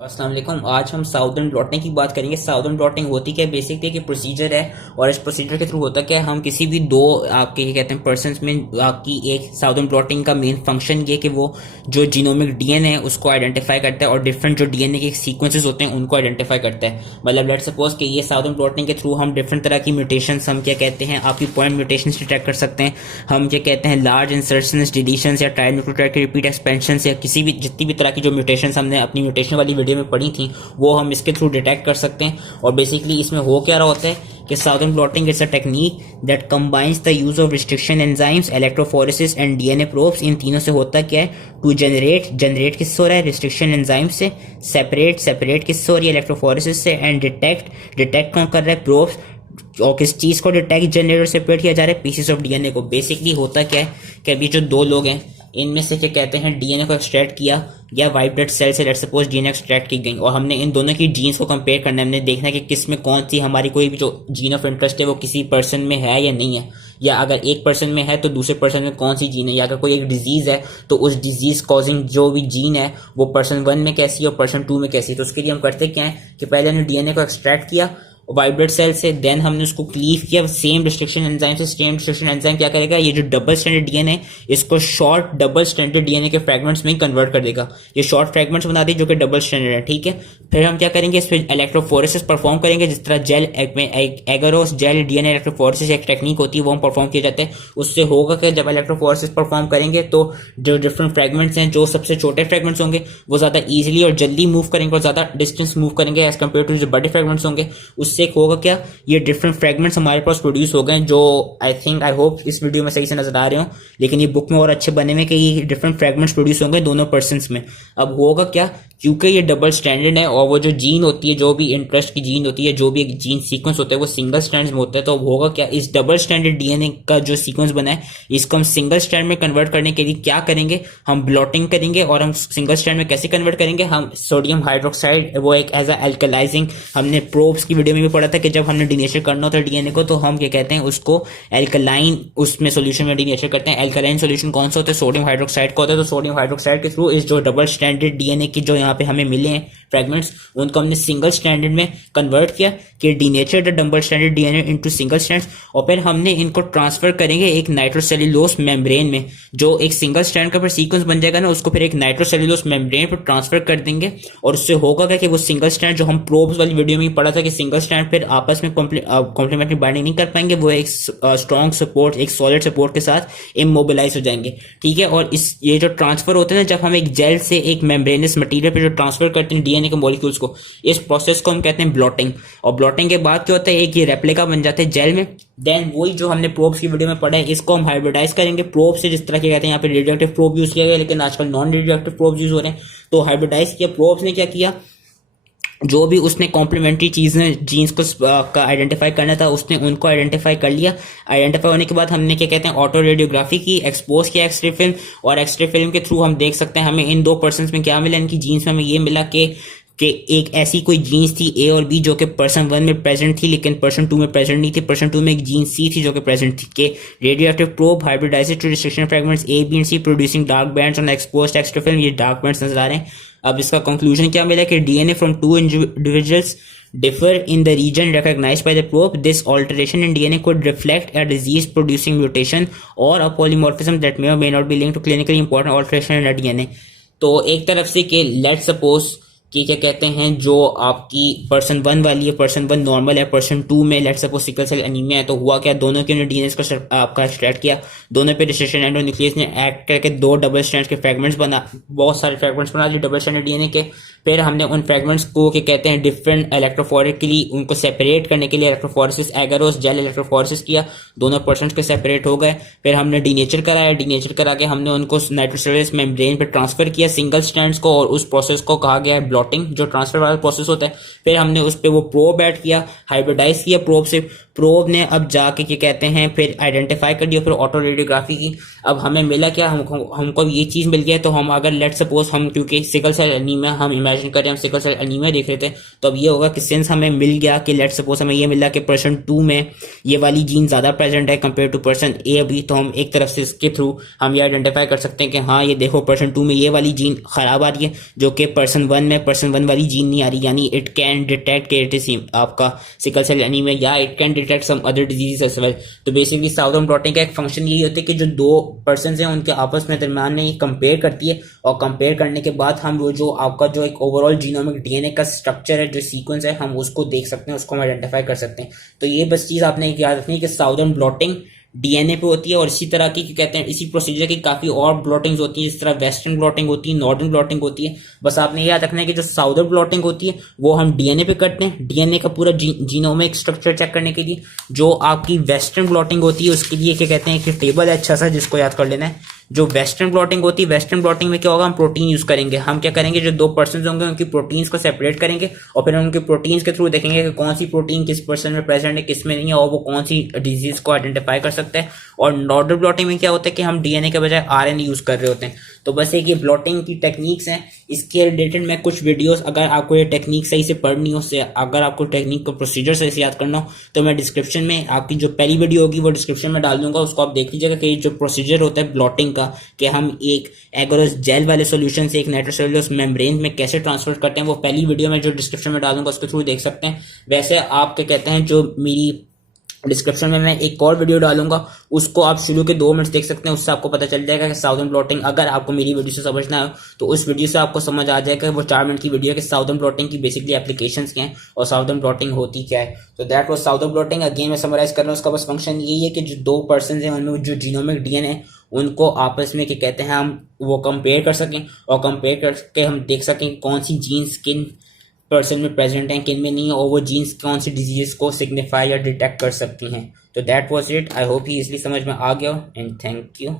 अस्सलाम वालेकुम। आज हम साउदर्न ब्लॉटिंग की बात करेंगे। साउदर्न ब्लॉटिंग होती क्या है? बेसिकली कि प्रोसीजर है और इस प्रोसीजर के थ्रू होता क्या है, हम किसी भी दो आपके क्या कहते हैं पर्सन्स में आपकी एक साउदर्न ब्लॉटिंग का मेन फंक्शन ये कि वो जो जीनोमिक डीएनए है उसको आइडेंटिफाई करता है और डिफरेंट जो डीएनए के सीक्वेंसेस होते हैं उनको आइडेंटिफाई करता है। मतलब लेट्स सपोज कि ये साउदर्न ब्लॉटिंग के थ्रू हम डिफरेंट तरह की म्यूटेशंस हम क्या कहते हैं आपकी पॉइंट म्यूटेशंस डिटेक्ट कर सकते हैं। हम क्या कहते हैं लार्ज इंसर्शंस, डिलीशंस या ट्रायल न्यूक्लियोटाइड के रिपीट एक्सपेंशंस या किसी भी जितनी भी तरह की जो म्यूटेशंस हमने अपनी म्यूटेशन वाली वीडियो में पढ़ी थी वो हम इसके थ्रू डिटेक्ट कर सकते हैं। और बेसिकली इसमें हो क्या रहा होता है कि southern blotting is a technique that combines the use of restriction enzymes, electrophoresis and DNA probes. इन तीनों से होता क्या है? टू जनरेट किससे हो रहा है? रिस्ट्रिक्शन एंजाइम से। सेपरेट किससे हो रही है? इलेक्ट्रोफोरेसिस से। एंड डिटेक्ट कौन कर रहा है? प्रोब्स। और किस चीज को डिटेक्ट जनरेट और सेपरेट किया जा रहा है? पीसेस ऑफ डीएनए को। बेसिकली होता क्या है कि अभी जो दो लोग हैं इनमें से क्या कहते हैं डीएनए को एक्सट्रैक्ट किया या वाइट ब्लड सेल से लेट्स सपोज डीएनए एक्सट्रैक्ट की गई और हमने इन दोनों की जीन्स को कंपेयर करना है। हमने देखना है कि किस में कौन सी हमारी कोई भी जो जीन ऑफ इंटरेस्ट है वो किसी पर्सन में है या नहीं है, या अगर एक पर्सन में है तो दूसरे पर्सन में कौन सी जीन है, या अगर कोई एक डिजीज है तो उस डिजीज कॉजिंग जो भी जीन है वो पर्सन 1 में कैसी है और पर्सन 2 में कैसी है। तो उसके लिए हम करते क्या है कि पहले हमने डीएनए को एक्सट्रैक्ट किया वाइट ब्लड सेल से, देन हमने उसको क्लीव किया सेम रिस्ट्रिक्शन एंजाइम से। सेम रिस्ट्रिक्शन एंजाइम क्या करेगा? ये जो डबल स्टैंडर्ड डीएनए इसको शॉर्ट डबल स्टैंडर्ड डीएनए के फ्रेगमेंट्स में कन्वर्ट कर देगा। ये शॉर्ट फ्रेगमेंट्स बना दी जो कि डबल स्टैंडर्ड है, ठीक है। फिर हम क्या करेंगे? इस पर इलेक्ट्रोफोरेसिस परफॉर्म करेंगे, जिस तरह gel agarose gel DNA electrophoresis एक टेक्निक होती है वो हम परफॉर्म किए जाते हैं। उससे होगा कि जब इलेक्ट्रोफोरेसिस परफॉर्म करेंगे तो जो डिफरेंट फ्रेगमेंट्स हैं, जो सबसे छोटे फ्रेगमेंट्स होंगे वो ज्यादा इजीली और जल्दी मूव करेंगे और ज्यादा डिस्टेंस मूव करेंगे एज कम्पेयर टू जो बड़े फ्रेगमेंट्स होंगे। उससे होगा क्या? ये डिफरेंट फ्रेगमेंट्स हमारे पास प्रोड्यूस हो गए जो आई होप इस वीडियो में सही से नजर आ रहे हो, लेकिन ये बुक में और अच्छे बने हुए कि ये डिफरेंट फ्रेगमेंट्स प्रोड्यूस होंगे दोनों पर्सन्स में। अब होगा क्या? क्योंकि ये डबल स्टैंडर्ड है और वो जो जीन होती है, जो भी इंटरेस्ट की जीन होती है, जो भी एक जीन सीक्वेंस होता है वो सिंगल स्ट्रैंड में होता है। तो होगा क्या? इस डबल स्टैंडर्ड डीएनए का जो सीक्वेंस बना है इसको हम सिंगल स्ट्रैंड में कन्वर्ट करने के लिए क्या करेंगे? हम ब्लॉटिंग करेंगे। और हम सिंगल स्ट्रैंड में कैसे कन्वर्ट करेंगे? हम सोडियम हाइड्रोक्साइड वो एक एज अल्कलाइजिंग, हमने प्रोब्स की वीडियो में भी पढ़ा था कि जब हमने डीनेचर करना होता है डीएनए को तो हम क्या कहते हैं उसको एल्कलाइन उसमें सोल्यूशन में डीनेचर करते हैं। एल्कलाइन सोल्यूशन कौन सा होता है? सोडियम हाइड्रोक्साइड का होता है। तो सोडियम हाइड्रोक्साइड के थ्रू इस जो डबल स्टैंडर्ड डीएनए की जो यहाँ पे हमें मिले हैं फ्रेगमेंट्स उनको हमने सिंगल स्टैंडर्ड में कन्वर्ट किया कि denature the double standard DNA into single strands. और फिर हमने इनको ट्रांसफर करेंगे एक नाइट्रोसेल्यूलोस मेम्ब्रेन में। जो एक सिंगल स्ट्रैंड का फिर सीक्वेंस बन जाएगा ना, उसको फिर एक नाइट्रोसेल्यूलोस मेम्ब्रेन पर ट्रांसफर कर देंगे। और उससे होगा क्या कि वो सिंगल स्ट्रैंड जो हम प्रोब्स वाली वीडियो में पढ़ा था कि सिंगल स्ट्रैंड फिर आपस में कॉम्प्लीमेंट्री बाइंडिंग नहीं कर पाएंगे, वो एक स्ट्रॉन्ग सपोर्ट, एक सॉलिड सपोर्ट के साथ इमोबिलाइज हो जाएंगे, ठीक है। और इस ये जो ट्रांसफर होते हैं ना, जब हम एक जेल से एक मेम्ब्रेनस मटेरियल पे जो ट्रांसफर करते हैं डीएनए के मॉलिक्यूल्स को, इस प्रोसेस को हम कहते हैं ब्लॉटिंग। और ब्लॉटिंग के बाद क्या होता है? एक ये रेप्लिका बन जाते हैं जेल में। देन वही जो हमने प्रोब्स की वीडियो में पढ़ा है इसको हम हाइब्रिडाइज करेंगे प्रोब से, जिस तरह के कहते हैं यहाँ पे रेडियो एक्टिव प्रोब यूज किया गया, लेकिन आजकल non radio active probe use हो रहे हैं। तो हाइब्रिडाइज किया प्रोब्स ने, क्या किया? जो भी उसने कॉम्प्लीमेंट्री चीजें जीन्स को का आइडेंटिफाई करना था उसने उनको आइडेंटिफाई कर लिया। आइडेंटिफाई होने के बाद हमने क्या कहते हैं ऑटो रेडियोग्राफी की, एक्सपोज किया एक्सरे फिल्म। और एक्सरे फिल्म के थ्रू हम देख सकते हैं हमें इन दो पर्सन में क्या मिला, इनकी जीन्स में हमें ये मिला कि एक ऐसी कोई जीन्स थी ए और बी जो कि पर्सन 1 में प्रेजेंट थी लेकिन पर्सन 2 में प्रेजेंट नहीं थी। पर्सन 2 में एक जीन सी थी जो कि प्रेजेंट थी। के radioactive probe hybridized to restriction fragments A B and C producing dark bands on exposed X ray film. ये डार्क बैंड्स नजर आ रहे हैं। अब इसका कंक्लूजन क्या मिला कि DNA from two individuals differ in the region recognized by the probe. This alteration in DNA could reflect a disease-producing mutation or a polymorphism that may or may not be linked to clinically important alteration in the DNA. तो एक तरफ से कि let suppose कि क्या कहते हैं जो आपकी पर्सन 1 वाली है, पर्सन 1 नॉर्मल है, पर्सन 2 में let suppose sickle cell anaemia है। तो हुआ क्या? दोनों के डीएनए का आपका एक्सट्रैक्ट किया, दोनों पे रिसेशन एंडोन्यूक्लियस ने एक्ट करके दो डबल स्ट्रैंड्स के फ्रेगमेंट्स बना, बहुत सारे फ्रेगमेंट्स बना लिए डबल स्ट्रैंडेड डीएनए के। फिर हमने उन फ्रेगमेंट्स को क्या कहते हैं डिफरेंट इलेक्ट्रोफोरेटिकली उनको सेपरेट करने के लिए इलेक्ट्रोफोरेसिस एगरोस जेल इलेक्ट्रोफोरेसिस किया, दोनों पर्सन के सेपरेट हो गए। फिर हमने डीनेचर कराया, डीनेचर करा के हमने उनको नाइट्रोसेल्यूलोस मेम्ब्रेन पे ट्रांसफर किया सिंगल स्ट्रैंड्स को, और उस प्रोसेस को कहा गया है ब्लॉटिंग, जो ट्रांसफर वाला प्रोसेस होता है। फिर हमने उस पर वो प्रोब ऐड किया, हाइब्रिडाइज किया प्रोब से। प्रोब ने अब जाके क्या कहते हैं फिर आइडेंटिफाई कर दिया, फिर ऑटो रेडियोग्राफी की। अब हमें मिला क्या? हमको ये चीज मिल गया। तो हम अगर लेट सपोज हम क्योंकि सिकल सेल एनीमिया हम इमेजिन करें, हम सिकल सेल एनीमिया देख रहे थे, तो अब ये होगा कि सिंस हमें मिल गया कि लेट सपोज हमें ये मिला कि पर्सन 2 में ये वाली जीन ज्यादा प्रेजेंट है कंपेयर टू पर्सन ए अभी, तो हम एक तरफ से इसके थ्रू हम ये आइडेंटिफाई कर सकते हैं कि हाँ ये देखो पर्सन 2 में ये वाली जीन खराब आ रही है जो कि पर्सन 1 में पर्सन 1 वाली जीन नहीं आ रही, यानी इट कैन डिटेक्ट के इट इज आपका सिकल सेल एनीमिया या it can detect some other disease as well. तो बेसिकली साउदर्न ब्लॉटिंग का एक फंक्शन यही होता है कि जो दो पर्सन हैं उनके आपस में दरमियान में कंपेयर करती है, और कंपेयर करने के बाद हम वो जो आपका जो एक ओवरऑल जीनोमिक डीएनए का स्ट्रक्चर है, जो सीक्वेंस है, हम उसको देख सकते हैं, उसको हम आइडेंटिफाई कर सकते हैं। तो ये बस चीज़ आपने याद रखनी है कि साउदर्न ब्लॉटिंग डीएनए पे होती है, और इसी तरह की कहते हैं इसी प्रोसीजर की काफी और ब्लॉटिंग्स होती हैं, जिस तरह वेस्टर्न ब्लॉटिंग होती है, नॉर्दर्न ब्लॉटिंग होती है। बस आपने याद रखना है कि जो साउदर्न ब्लॉटिंग होती है वो हम डीएनए पे करते हैं, डीएनए का पूरा जीनोमिक स्ट्रक्चर चेक करने के लिए। जो आपकी वेस्टर्न ब्लॉटिंग होती है उसके लिए क्या कहते हैं कि टेबल है अच्छा सा जिसको याद कर लेना है। जो वेस्टर्न ब्लॉटिंग होती है, वेस्टर्न ब्लॉटिंग में क्या होगा, हम प्रोटीन यूज करेंगे। हम क्या करेंगे, जो दो पर्सन होंगे उनकी प्रोटीन्स को सेपरेट करेंगे, और फिर उनके प्रोटीन्स के थ्रू देखेंगे कि कौन सी प्रोटीन किस पर्सन में प्रेजेंट है, किस में नहीं है, और वो कौन सी डिजीज को आइडेंटिफाई कर सकते हैं। और नॉर्दर्न ब्लॉटिंग में क्या होता है कि हम डीएनए के बजाय आरएनए यूज कर रहे होते हैं। तो बस एक ये ब्लॉटिंग की टेक्निक्स हैं, इसके रिलेटेड मैं कुछ वीडियोस, अगर आपको ये टेक्निक सही से पढ़नी हो, से अगर आपको टेक्निक का प्रोसीजर सही से याद करना हो, तो मैं डिस्क्रिप्शन में आपकी जो पहली वीडियो होगी वो डिस्क्रिप्शन में डाल दूंगा, उसको आप देख लीजिएगा कि जो प्रोसीजर होता है ब्लॉटिंग का, कि हम एक एगोरस जेल वाले सॉल्यूशन से एक नाइट्रोसेलुलोज मेम्ब्रेन में कैसे ट्रांसफर करते हैं, वो पहली वीडियो में जो डिस्क्रिप्शन में डालूंगा उसके थ्रू देख सकते हैं। वैसे आप क्या कहते हैं, जो मेरी डिस्क्रिप्शन में मैं एक और वीडियो डालूंगा, उसको आप शुरू के 2 मिनट देख सकते हैं, उससे आपको पता चल जाएगा कि साउदर्न ब्लॉटिंग, अगर आपको मेरी वीडियो से समझना है तो उस वीडियो से आपको समझ आ जाएगा, वो 4 मिनट की वीडियो है कि साउदर्न ब्लॉटिंग की बेसिकली एप्लीकेशंस क्या हैं और साउदर्न ब्लॉटिंग होती क्या है। तो that was southern blotting. Again मैं समराइज कर रहा हूँ, उसका बस फंक्शन यही है कि जो दो पर्सन हैं उनमें जो जीनोमिक डीएनए है उनको आपस में क्या कहते हैं हम वो कंपेयर कर सकें, और कंपेयर करके हम देख सकें कौन सी जीन्स किन पर्सन में प्रेजेंट हैं, किन में नहीं है, और वो जीन्स कौन सी डिजीज को सिग्निफाई या डिटेक्ट कर सकती हैं। तो that was it. I hope ही इसलिए समझ में आ गया, एंड थैंक यू।